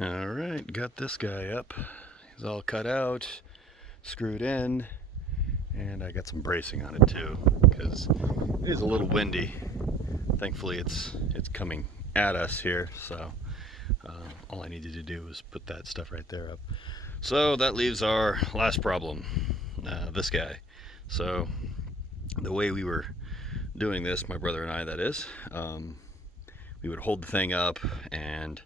All right, got this guy up. He's all cut out, screwed in, and I got some bracing on it too because it is a little windy. Thankfully, it's coming at us here, so all I needed to do was put that stuff right there up. So that leaves our last problem, this guy. So the way we were doing this, my brother and I, that is, we would hold the thing up and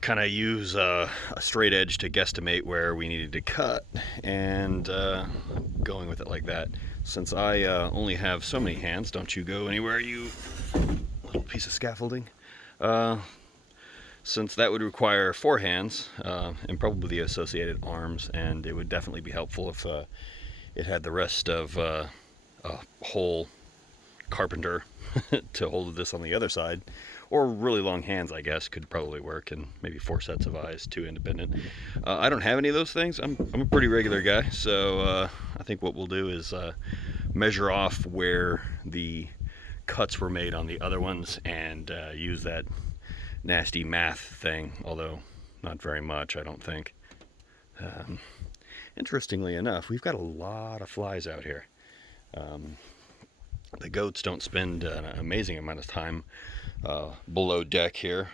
kind of use a straight edge to guesstimate where we needed to cut, and going with it like that. Since I only have so many hands, don't you go anywhere, you little piece of scaffolding. Uh, since that would require 4 hands and probably the associated arms, and it would definitely be helpful if it had the rest of a whole carpenter to hold this on the other side, or really long hands, I guess, could probably work, and maybe 4 sets of eyes, 2 independent. I don't have any of those things. I'm a pretty regular guy, so I think what we'll do is measure off where the cuts were made on the other ones and use that nasty math thing, although not very much, I don't think. Um, Interestingly enough, we've got a lot of flies out here. Um, the goats don't spend an amazing amount of time below deck here,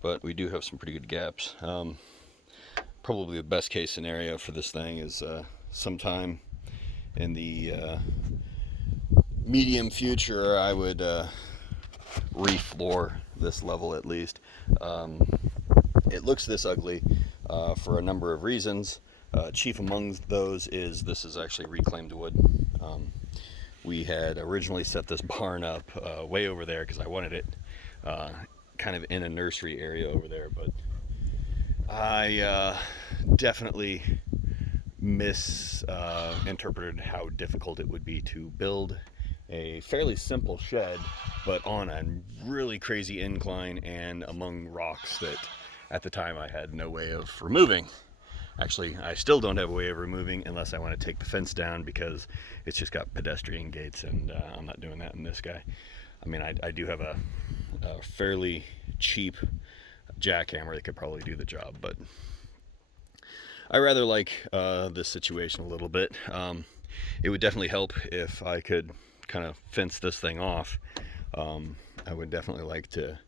but we do have some pretty good gaps. Probably the best case scenario for this thing is sometime in the medium future I would refloor this level at least. It looks this ugly for a number of reasons. Chief among those is this is actually reclaimed wood. We had originally set this barn up way over there because I wanted it kind of in a nursery area over there, but I definitely misinterpreted how difficult it would be to build a fairly simple shed, but on a really crazy incline and among rocks that at the time I had no way of removing. Actually, I still don't have a way of removing unless I want to take the fence down because it's just got pedestrian gates, and I'm not doing that in this guy. I mean, I do have a fairly cheap jackhammer that could probably do the job, but I rather like this situation a little bit. It would definitely help if I could kind of fence this thing off. I would definitely like to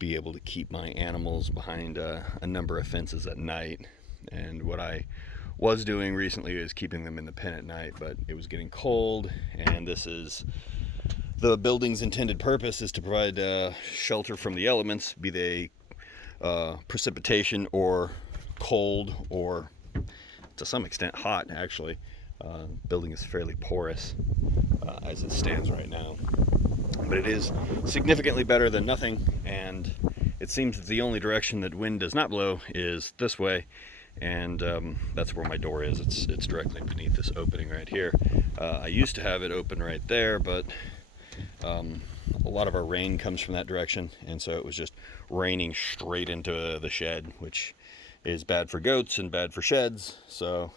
be able to keep my animals behind a number of fences at night. And what I was doing recently is keeping them in the pen at night, but it was getting cold, and this is the building's intended purpose is to provide shelter from the elements, be they precipitation or cold or to some extent hot, actually. Building is fairly porous as it stands right now, but it is significantly better than nothing, and it seems that the only direction that wind does not blow is this way, and that's where my door is. It's directly beneath this opening right here. I used to have it open right there, but a lot of our rain comes from that direction, and so it was just raining straight into the shed, which is bad for goats and bad for sheds. So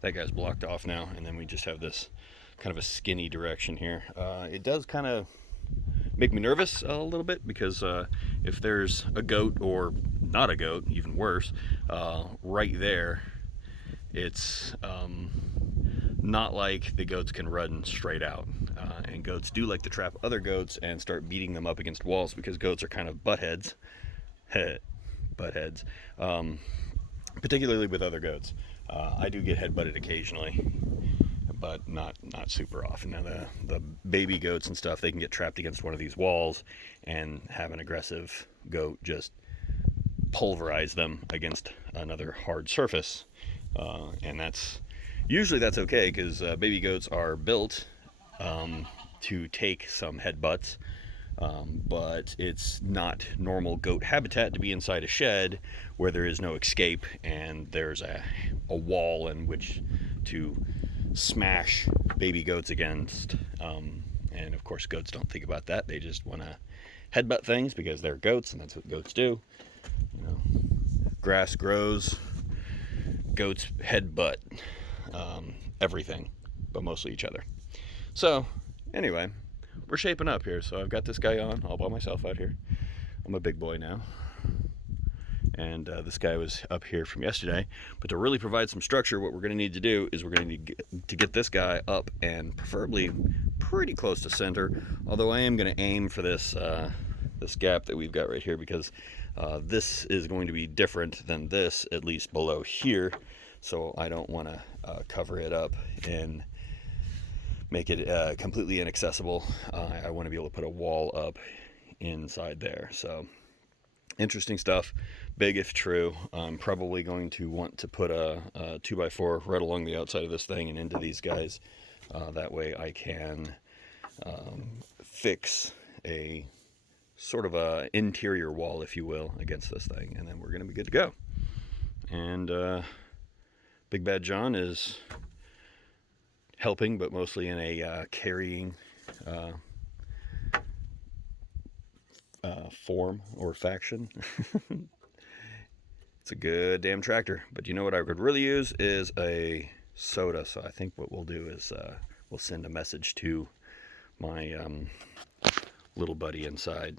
that guy's blocked off now, and then we just have this kind of a skinny direction here. It does kind of make me nervous a little bit because if there's a goat, or not a goat, even worse, right there, it's not like the goats can run straight out. And goats do like to trap other goats and start beating them up against walls because goats are kind of butt heads. Particularly with other goats. I do get head-butted occasionally, but not super often. Now the baby goats and stuff, they can get trapped against one of these walls and have an aggressive goat just pulverize them against another hard surface, and that's okay because baby goats are built to take some headbutts, but it's not normal goat habitat to be inside a shed where there is no escape and there's a wall in which to smash baby goats against. And of course, goats don't think about that. They just want to headbutt things because they're goats, and that's what goats do. You know, grass grows, goats headbutt everything, but mostly each other. So, anyway, we're shaping up here. So I've got this guy on all by myself out here. I'm a big boy now. and this guy was up here from yesterday. But to really provide some structure, what we're going to need to do is we're going to need to get this guy up and preferably pretty close to center, although I am going to aim for this this gap that we've got right here, because this is going to be different than this, at least below here, so I don't want to cover it up and make it completely inaccessible. I want to be able to put a wall up inside there. So interesting stuff, big if true. I'm probably going to want to put a 2x4 right along the outside of this thing and into these guys. That way I can fix a sort of a interior wall, if you will, against this thing, and then we're going to be good to go. And Big Bad John is helping, but mostly in a carrying form or faction. It's a good damn tractor, but you know what I could really use is a soda. So I think what we'll do is we'll send a message to my little buddy inside.